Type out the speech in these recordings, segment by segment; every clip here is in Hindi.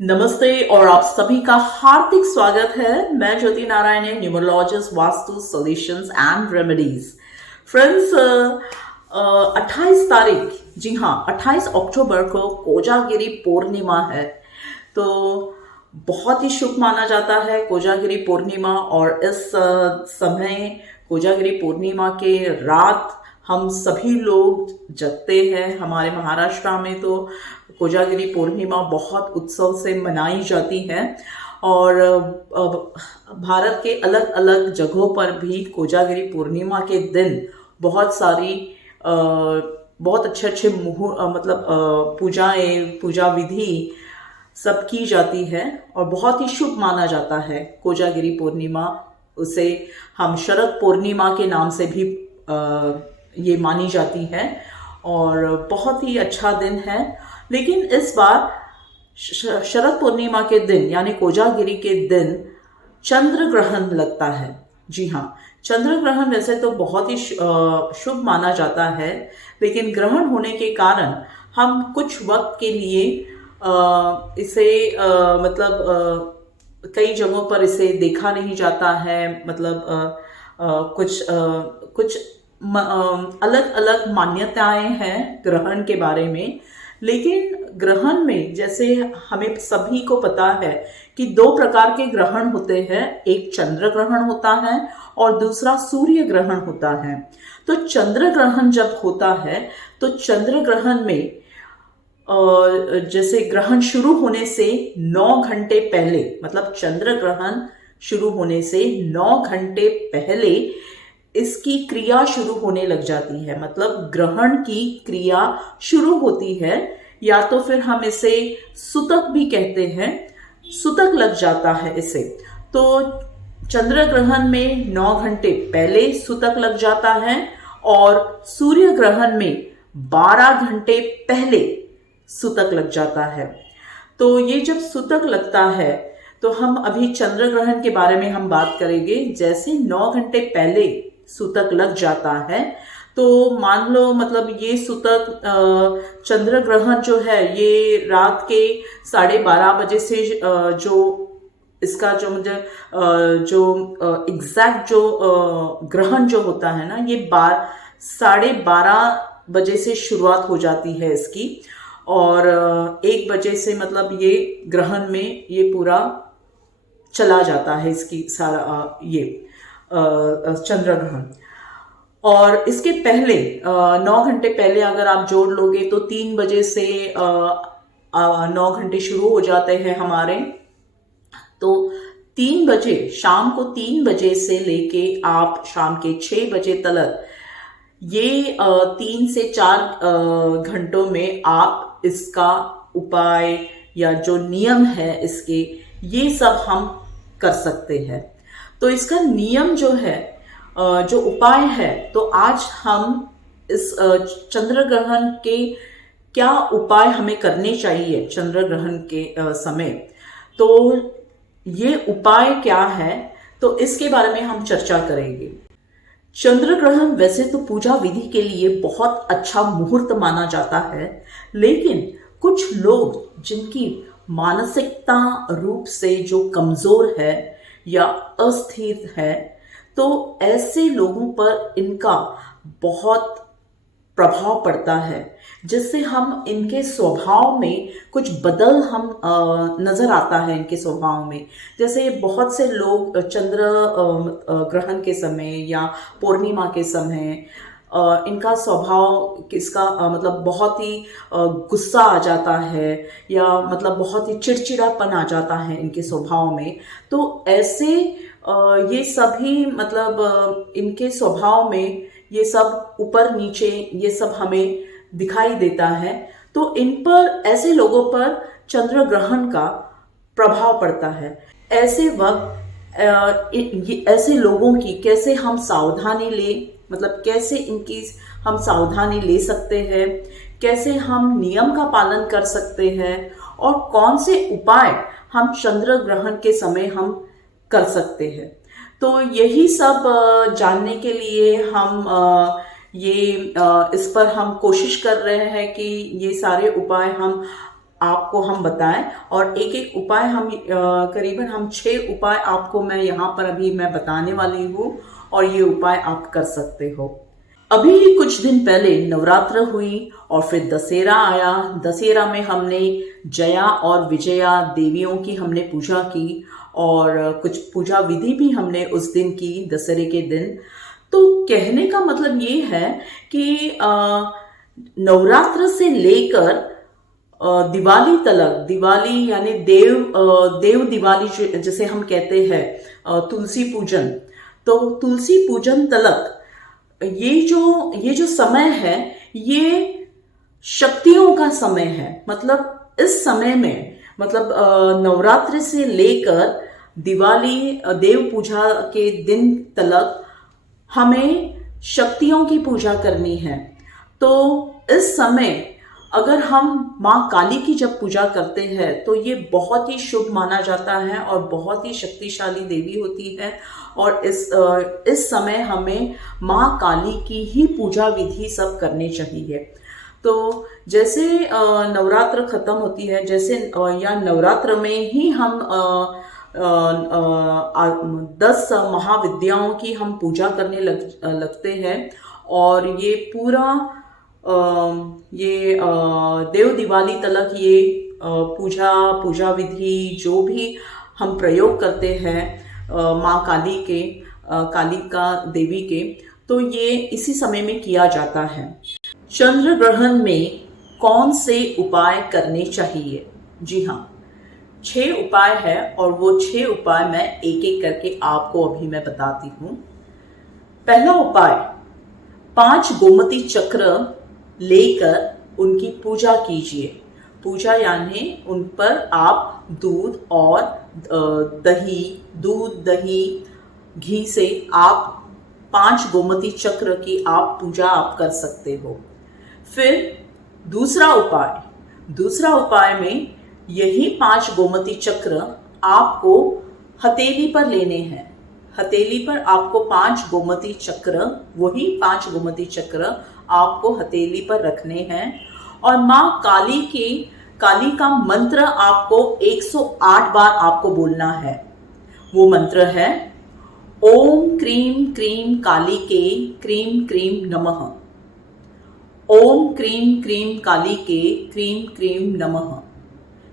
नमस्ते और आप सभी का हार्दिक स्वागत है। मैं ज्योति नारायण है, numerologist, vastu solutions and remedies. Friends, 28 तारीख, जी हाँ, 28 अक्टूबर को कोजागिरी पूर्णिमा है। तो बहुत ही शुभ माना जाता है कोजागिरी पूर्णिमा। और इस समय कोजागिरी पूर्णिमा के रात हम सभी लोग जगते हैं। हमारे महाराष्ट्र में तो कोजागिरी पूर्णिमा बहुत उत्सव से मनाई जाती है और भारत के अलग अलग जगहों पर भी कोजागिरी पूर्णिमा के दिन बहुत सारी बहुत अच्छे अच्छे पूजा विधि सब की जाती है और बहुत ही शुभ माना जाता है कोजागिरी पूर्णिमा। उसे हम शरद पूर्णिमा के नाम से भी ये मानी जाती है और बहुत ही अच्छा दिन है। लेकिन इस बार शरद पूर्णिमा के दिन यानी कोजागिरी के दिन चंद्र ग्रहण लगता है। जी हाँ, चंद्र ग्रहण वैसे तो बहुत ही शुभ माना जाता है, लेकिन ग्रहण होने के कारण हम कुछ वक्त के लिए इसे कई जगहों पर इसे देखा नहीं जाता है। कुछ अलग अलग मान्यताएं हैं ग्रहण के बारे में। लेकिन ग्रहण में जैसे हमें सभी को पता है कि दो प्रकार के ग्रहण होते हैं, एक चंद्र ग्रहण होता है और दूसरा सूर्य ग्रहण होता है। तो चंद्र ग्रहण जब होता है तो चंद्र ग्रहण में जैसे ग्रहण शुरू होने से 9 घंटे पहले, मतलब चंद्र ग्रहण शुरू होने से 9 घंटे पहले इसकी क्रिया शुरू होने लग जाती है। मतलब ग्रहण की क्रिया शुरू होती है, या तो फिर हम इसे सुतक भी कहते हैं, सुतक लग जाता है इसे। तो चंद्र ग्रहण में 9 घंटे पहले सुतक लग जाता है और सूर्य ग्रहण में 12 घंटे पहले सुतक लग जाता है। तो ये जब सुतक लगता है तो हम अभी चंद्र ग्रहण के बारे में हम बात करेंगे। जैसे 9 घंटे पहले सुतक लग जाता है तो मान लो ये सुतक चंद्र ग्रहण जो है ये रात के 12:30 बजे से जो इसका जो मुझे जो एग्जैक्ट जो ग्रहण जो होता है ना, ये 12:30 बजे से शुरुआत हो जाती है इसकी और 1 बजे से ये ग्रहण में ये पूरा चला जाता है इसकी सारा ये चंद्र ग्रहण। और इसके पहले 9 घंटे पहले अगर आप जोड़ लोगे तो 3 बजे से 9 घंटे शुरू हो जाते हैं हमारे। तो 3 बजे, शाम को 3 बजे से लेके आप शाम के 6 बजे तक ये 3 से 4 घंटों में आप इसका उपाय या जो नियम है इसके, ये सब हम कर सकते हैं। तो इसका नियम जो है, जो उपाय है, तो आज हम इस चंद्र ग्रहण के क्या उपाय हमें करने चाहिए चंद्र ग्रहण के समय, तो ये उपाय क्या है, तो इसके बारे में हम चर्चा करेंगे। चंद्र ग्रहण वैसे तो पूजा विधि के लिए बहुत अच्छा मुहूर्त माना जाता है, लेकिन कुछ लोग जिनकी मानसिकता रूप से जो कमजोर है या अस्थिर है, तो ऐसे लोगों पर इनका बहुत प्रभाव पड़ता है, जिससे हम इनके स्वभाव में कुछ बदल हम नजर आता है इनके स्वभाव में। जैसे बहुत से लोग चंद्र ग्रहण के समय या पूर्णिमा के समय इनका स्वभाव किसका बहुत ही गुस्सा आ जाता है या बहुत ही चिड़चिड़ापन आ जाता है इनके स्वभाव में। तो ऐसे ये सभी इनके स्वभाव में ये सब ऊपर नीचे ये सब हमें दिखाई देता है। तो इन पर, ऐसे लोगों पर चंद्र ग्रहण का प्रभाव पड़ता है। ऐसे वक्त ऐसे लोगों की कैसे हम सावधानी ले, कैसे इनकी हम सावधानी ले सकते हैं, कैसे हम नियम का पालन कर सकते हैं और कौन से उपाय हम चंद्र ग्रहण के समय हम कर सकते हैं। तो यही सब जानने के लिए हम इस पर हम कोशिश कर रहे हैं कि ये सारे उपाय हम आपको हम बताएं, और एक एक उपाय हम करीबन हम 6 उपाय आपको मैं यहाँ पर अभी मैं बताने वाली हूँ, और ये उपाय आप कर सकते हो। अभी ही कुछ दिन पहले नवरात्र हुई और फिर दशहरा आया। दशहरा में हमने जया और विजया देवियों की हमने पूजा की, और कुछ पूजा विधि भी हमने उस दिन की, दशहरे के दिन। तो कहने का मतलब ये है कि नवरात्र से लेकर दिवाली तलक, दिवाली यानी देव दिवाली जैसे हम कहते हैं, तुलसी पूजन, तो तुलसी पूजन तलक ये जो समय है, ये शक्तियों का समय है। मतलब इस समय में, मतलब नवरात्र से लेकर दिवाली देव पूजा के दिन तलक हमें शक्तियों की पूजा करनी है। तो इस समय अगर हम माँ काली की जब पूजा करते हैं तो ये बहुत ही शुभ माना जाता है और बहुत ही शक्तिशाली देवी होती है, और इस समय हमें माँ काली की ही पूजा विधि सब करनी चाहिए। तो जैसे नवरात्र खत्म होती है, जैसे या नवरात्र में ही हम 10 महाविद्याओं की हम पूजा करने लगते हैं, और ये पूरा देव दिवाली तलक ये पूजा विधि जो भी हम प्रयोग करते हैं माँ कालिका देवी के, तो ये इसी समय में किया जाता है। चंद्र ग्रहण में कौन से उपाय करने चाहिए? जी हाँ, 6 उपाय है, और वो 6 उपाय मैं एक एक करके आपको अभी मैं बताती हूँ। पहला उपाय, 5 गोमती चक्र लेकर उनकी पूजा कीजिए। पूजा यानी उन पर आप दूध दही घी से आप 5 गोमती चक्र की आप पूजा आप कर सकते हो। फिर दूसरा उपाय में यही 5 गोमती चक्र आपको हथेली पर लेने हैं। हथेली पर आपको 5 गोमती चक्र, वही 5 गोमती चक्र आपको हथेली पर रखने हैं, और माँ काली का मंत्र आपको 108 बार आपको बोलना है। वो मंत्र है ओम क्रीम क्रीम कालिके क्रीम क्रीम नमः। ओम क्रीम क्रीम कालिके क्रीम क्रीम नमः।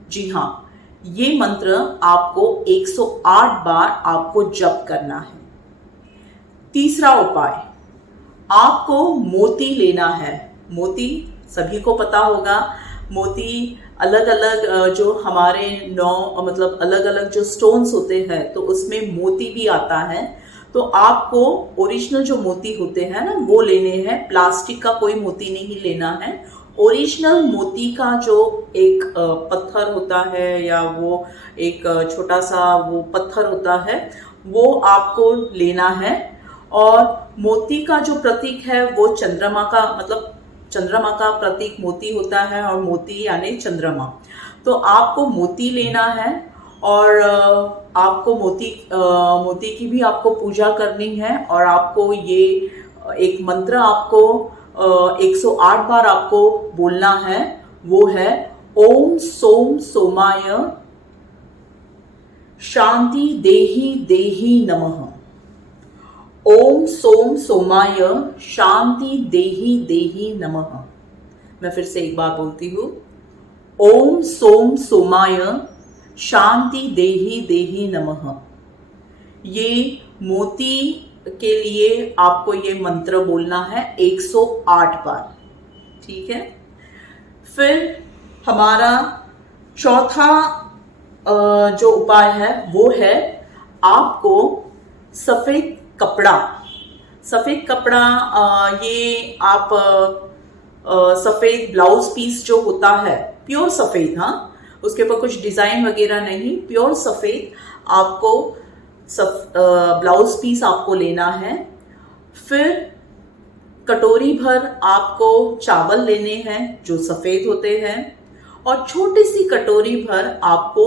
जी हाँ, ये मंत्र आपको 108 बार आपको जप करना है। तीसरा उपाय, आपको मोती लेना है। मोती सभी को पता होगा, मोती अलग अलग जो हमारे मतलब अलग अलग जो स्टोन्स होते हैं, तो उसमें मोती भी आता है। तो आपको ओरिजिनल जो मोती होते हैं ना, वो लेने हैं। प्लास्टिक का कोई मोती नहीं लेना है। ओरिजिनल मोती का जो एक पत्थर होता है, या वो एक छोटा सा वो पत्थर होता है, वो आपको लेना है। और मोती का जो प्रतीक है वो चंद्रमा का, मतलब चंद्रमा का प्रतीक मोती होता है, और मोती यानी चंद्रमा। तो आपको मोती लेना है, और आपको मोती की भी आपको पूजा करनी है, और आपको ये एक मंत्र आपको 108 बार आपको बोलना है। वो है ओम सोम सोमाय शांति देहि देहि नमः। ओम सोम सोमाय शांति देहि देहि नमः। मैं फिर से एक बार बोलती हूँ, ओम सोम सोमाय शांति देहि देहि नमः। ये मोती के लिए आपको ये मंत्र बोलना है 108 बार। ठीक है। फिर हमारा चौथा जो उपाय है वो है आपको सफेद कपड़ा, ये आप सफेद ब्लाउज पीस जो होता है, प्योर सफेद, हाँ, उसके ऊपर कुछ डिजाइन वगैरह नहीं, प्योर सफेद आपको ब्लाउज पीस आपको लेना है। फिर कटोरी भर आपको चावल लेने हैं जो सफेद होते हैं, और छोटी सी कटोरी भर आपको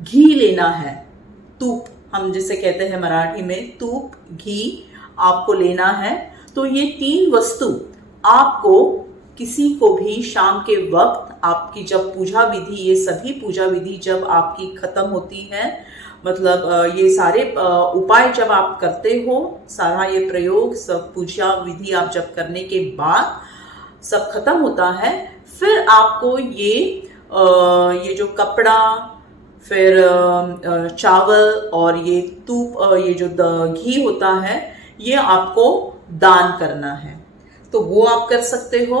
घी लेना है। तूप हम जिसे कहते हैं मराठी में, तूप घी आपको लेना है। तो ये 3 वस्तु आपको किसी को भी शाम के वक्त आपकी जब पूजा विधि, ये सभी पूजा विधि जब आपकी खत्म होती है, मतलब ये सारे उपाय जब आप करते हो, सारा ये प्रयोग सब पूजा विधि आप जब करने के बाद सब खत्म होता है, फिर आपको ये जो कपड़ा, फिर चावल और ये तूप, ये जो घी होता है, ये आपको दान करना है, तो वो आप कर सकते हो।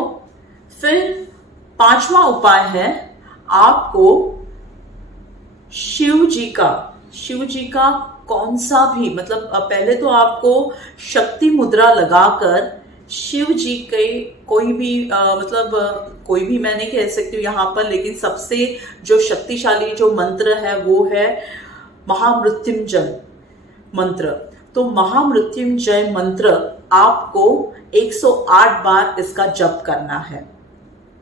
फिर पांचवा उपाय है, आपको शिव जी का कौन सा भी, मतलब पहले तो आपको शक्ति मुद्रा लगाकर शिव जी के कोई भी कोई भी मैं नहीं कह सकती हूँ यहाँ पर, लेकिन सबसे जो शक्तिशाली जो मंत्र है वो है महामृत्युंजय मंत्र। तो महामृत्युंजय मंत्र आपको 108 बार इसका जप करना है,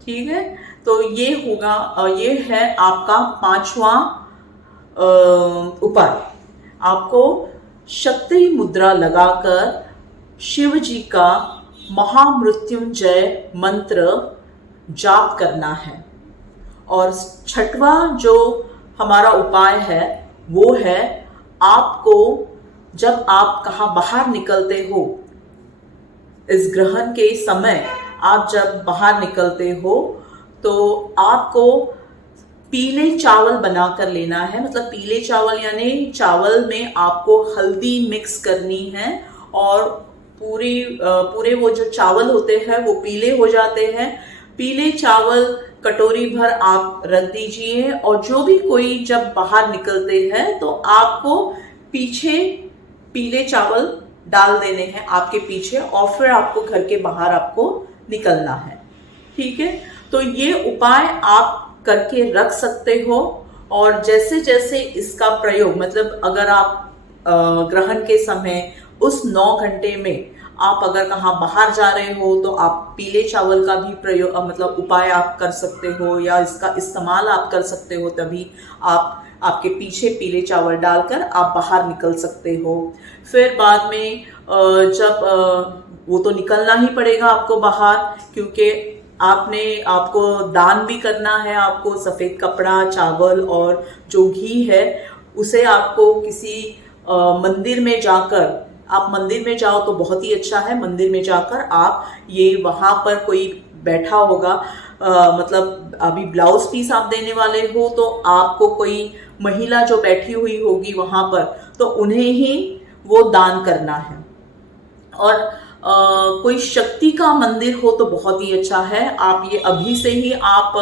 ठीक है। तो ये होगा, ये है आपका पांचवा उपाय। आपको शक्ति मुद्रा लगाकर शिव जी का महामृत्युंजय मंत्र जाप करना है। और छठवां जो हमारा उपाय है वो है, आपको जब आप कहाँ बाहर निकलते हो, इस ग्रहण के समय आप जब बाहर निकलते हो तो आपको पीले चावल बनाकर लेना है। मतलब पीले चावल यानी चावल में आपको हल्दी मिक्स करनी है और पूरे वो जो चावल होते हैं वो पीले हो जाते हैं। पीले चावल कटोरी भर आप रख दीजिए, और जो भी कोई जब बाहर निकलते हैं तो आपको पीछे पीले चावल डाल देने हैं आपके पीछे, और फिर आपको घर के बाहर आपको निकलना है, ठीक है। तो ये उपाय आप करके रख सकते हो। और जैसे जैसे इसका प्रयोग, मतलब अगर आप ग्रहण के समय उस 9 घंटे में आप अगर कहाँ बाहर जा रहे हो तो आप पीले चावल का भी प्रयोग, मतलब उपाय आप कर सकते हो, या इसका इस्तेमाल आप कर सकते हो। तभी आपके पीछे पीले चावल डालकर आप बाहर निकल सकते हो। फिर बाद में जब वो तो निकलना ही पड़ेगा आपको बाहर, क्योंकि आपको दान भी करना है। आपको सफ़ेद कपड़ा, चावल और जो घी है उसे आपको किसी मंदिर में जाकर, आप मंदिर में जाओ तो बहुत ही अच्छा है। मंदिर में जाकर आप ये, वहाँ पर कोई बैठा होगा, मतलब अभी ब्लाउज पीस आप देने वाले हो तो आपको कोई महिला जो बैठी हुई होगी वहाँ पर, तो उन्हें ही वो दान करना है। और कोई शक्ति का मंदिर हो तो बहुत ही अच्छा है। आप ये अभी से ही आप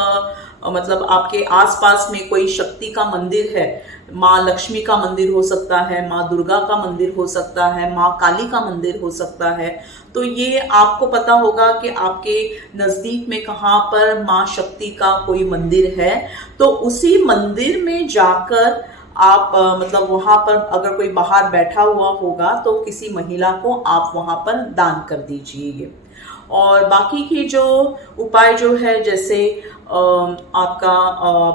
मतलब आपके आसपास में कोई शक्ति का मंदिर है, माँ लक्ष्मी का मंदिर हो सकता है, माँ दुर्गा का मंदिर हो सकता है, माँ काली का मंदिर हो सकता है, तो ये आपको पता होगा कि आपके नज़दीक में कहाँ पर माँ शक्ति का कोई मंदिर है। तो उसी मंदिर में जाकर आप मतलब वहाँ पर अगर कोई बाहर बैठा हुआ होगा तो किसी महिला को आप वहाँ पर दान कर दीजिए। और बाकी की जो उपाय जो है, जैसे आपका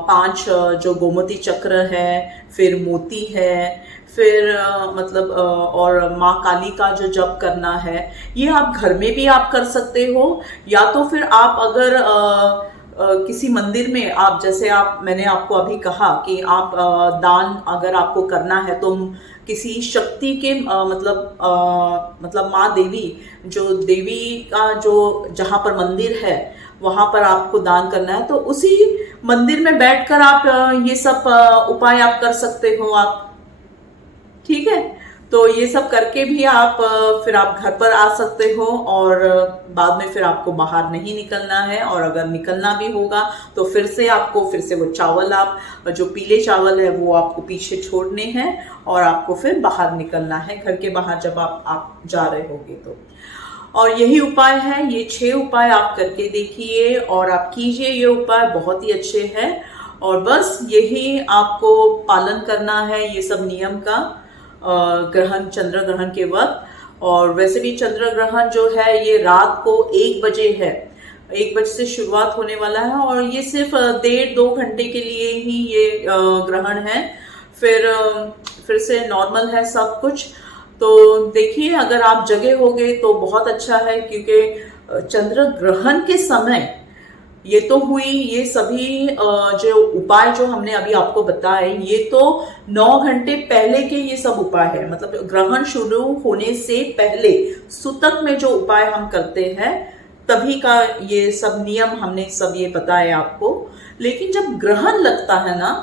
5 जो गोमती चक्र है, फिर मोती है, फिर मतलब और माँ काली का जो जप करना है, ये आप घर में भी आप कर सकते हो। या तो फिर आप अगर किसी मंदिर में आप, जैसे मैंने आपको अभी कहा कि आप दान अगर आपको करना है तो किसी शक्ति के मतलब माँ देवी, जो देवी का जो जहाँ पर मंदिर है वहाँ पर आपको दान करना है, तो उसी मंदिर में बैठकर आप ये सब उपाय आप कर सकते हो आप, ठीक है। तो ये सब करके भी आप फिर आप घर पर आ सकते हो, और बाद में फिर आपको बाहर नहीं निकलना है। और अगर निकलना भी होगा तो फिर से वो चावल, आप जो पीले चावल है वो आपको पीछे छोड़ने हैं, और आपको फिर बाहर निकलना है घर के बाहर जब आप जा रहे होगे तो। और यही उपाय है, ये 6 उपाय आप करके देखिए और आप कीजिए। ये उपाय बहुत ही अच्छे हैं, और बस यही आपको पालन करना है ये सब नियम का ग्रहण, चंद्र ग्रहण के वक्त। और वैसे भी चंद्र ग्रहण जो है ये रात को 1 बजे है, 1 बजे से शुरुआत होने वाला है, और ये सिर्फ 1.5-2 घंटे के लिए ही ये ग्रहण है। फिर से नॉर्मल है सब कुछ। तो देखिए, अगर आप जगे होगे तो बहुत अच्छा है, क्योंकि चंद्र ग्रहण के समय ये तो हुई, ये सभी जो उपाय जो हमने अभी आपको बताए, ये तो 9 घंटे पहले के ये सब उपाय है। मतलब ग्रहण शुरू होने से पहले सुतक में जो उपाय हम करते हैं तभी का ये सब नियम हमने सब ये बताए आपको। लेकिन जब ग्रहण लगता है ना,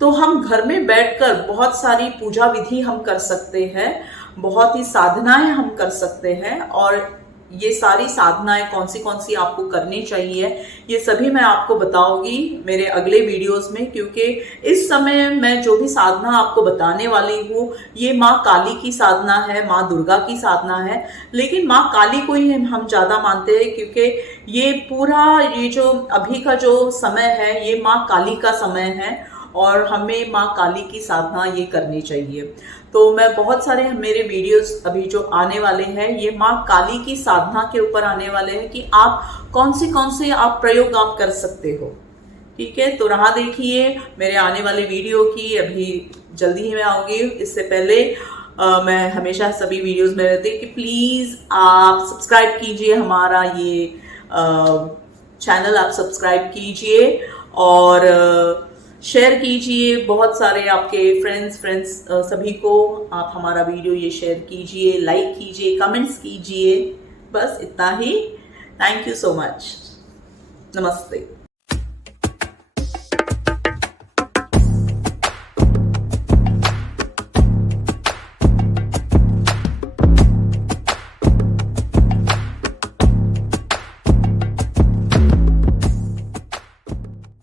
तो हम घर में बैठकर बहुत सारी पूजा विधि हम कर सकते हैं, बहुत ही साधनाएं हम कर सकते हैं। और ये सारी साधनाएं कौन सी आपको करनी चाहिए, ये सभी मैं आपको बताऊंगी मेरे अगले वीडियोस में। क्योंकि इस समय मैं जो भी साधना आपको बताने वाली हूँ, ये माँ काली की साधना है, माँ दुर्गा की साधना है। लेकिन माँ काली को ही हम ज्यादा मानते हैं, क्योंकि ये पूरा ये जो अभी का जो समय है, ये माँ काली का समय है और हमें माँ काली की साधना ये करनी चाहिए। तो मैं बहुत सारे मेरे वीडियोस अभी जो आने वाले हैं, ये माँ काली की साधना के ऊपर आने वाले हैं कि आप कौन से आप प्रयोग आप कर सकते हो। ठीक है, तो राह देखिए मेरे आने वाले वीडियो की। अभी जल्दी ही मैं आऊंगी। इससे पहले मैं हमेशा सभी वीडियोस में रहती हूँ कि प्लीज आप सब्सक्राइब कीजिए, हमारा ये चैनल आप सब्सक्राइब कीजिए और शेयर कीजिए बहुत सारे आपके फ्रेंड्स सभी को आप हमारा वीडियो ये शेयर कीजिए, लाइक कीजिए, कमेंट्स कीजिए। बस इतना ही। Thank you so much. नमस्ते।